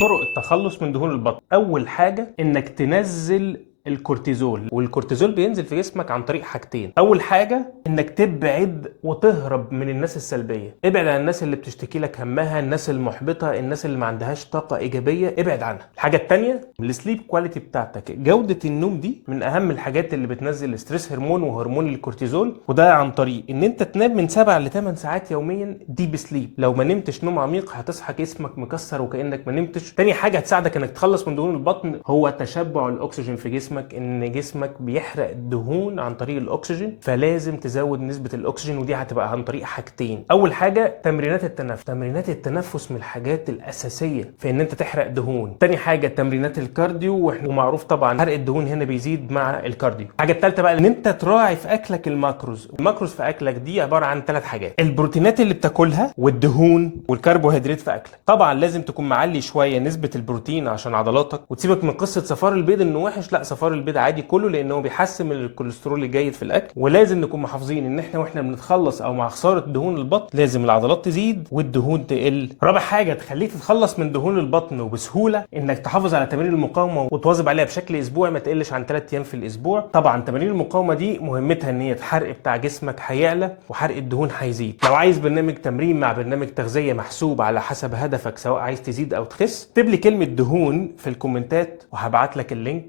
طرق التخلص من دهون البطن. اول حاجه انك تنزل الكورتيزول، والكورتيزول بينزل في جسمك عن طريق حاجتين. اول حاجه انك تبعد وتهرب من الناس السلبيه، ابعد عن الناس اللي بتشتكي لك همها، الناس المحبطه، الناس اللي ما عندهاش طاقه ايجابيه، ابعد عنها. الحاجه الثانيه السليب كواليتي بتاعتك، جوده النوم دي من اهم الحاجات اللي بتنزل الستريس هرمون وهرمون الكورتيزول، وده عن طريق ان انت تنام من 7 ل 8 ساعات يوميا ديب سليب. لو ما نمتش نوم عميق هتصحى جسمك مكسر وكانك ما نمتش. تاني حاجه هتساعدك انك تخلص من دهون البطن هو تشبع الاكسجين في جسمك، ان جسمك بيحرق الدهون عن طريق الاكسجين، فلازم تزود نسبه الاكسجين، ودي هتبقى عن طريق حاجتين. اول حاجه تمرينات التنفس. تمرينات التنفس من الحاجات الاساسيه في ان انت تحرق دهون. تاني حاجه تمرينات الكارديو، ومعروف طبعا حرق الدهون هنا بيزيد مع الكارديو. الحاجه الثالثه بقى ان انت تراعي في اكلك الماكروز. الماكروز في اكلك دي عباره عن 3 حاجات: البروتينات اللي بتاكلها، والدهون، والكربوهيدرات في اكلك. طبعا لازم تكون معلي شويه نسبه البروتين عشان عضلاتك، وتسيبك من قصه صفار البيض انه وحش، لا صفار البيض عادي كله، لانه بيحسن من الكوليسترول الجيد في الاكل. ولازم نكون محافظين ان احنا واحنا بنتخلص او مع خساره دهون البطن لازم العضلات تزيد والدهون تقل. رابع حاجه تخليك تتخلص من دهون البطن وبسهوله انك تحافظ على تمارين المقاومه وتواظب عليها بشكل اسبوعي، ما تقلش عن 3 ايام في الاسبوع. طبعا تمارين المقاومه دي مهمتها ان هي الحرق بتاع جسمك هيعلى وحرق الدهون هيزيد. لو عايز برنامج تمرين مع برنامج تغذيه محسوب على حسب هدفك، سواء عايز تزيد او تخس، اكتب لي كلمه دهون في الكومنتات وهبعت لك اللينك.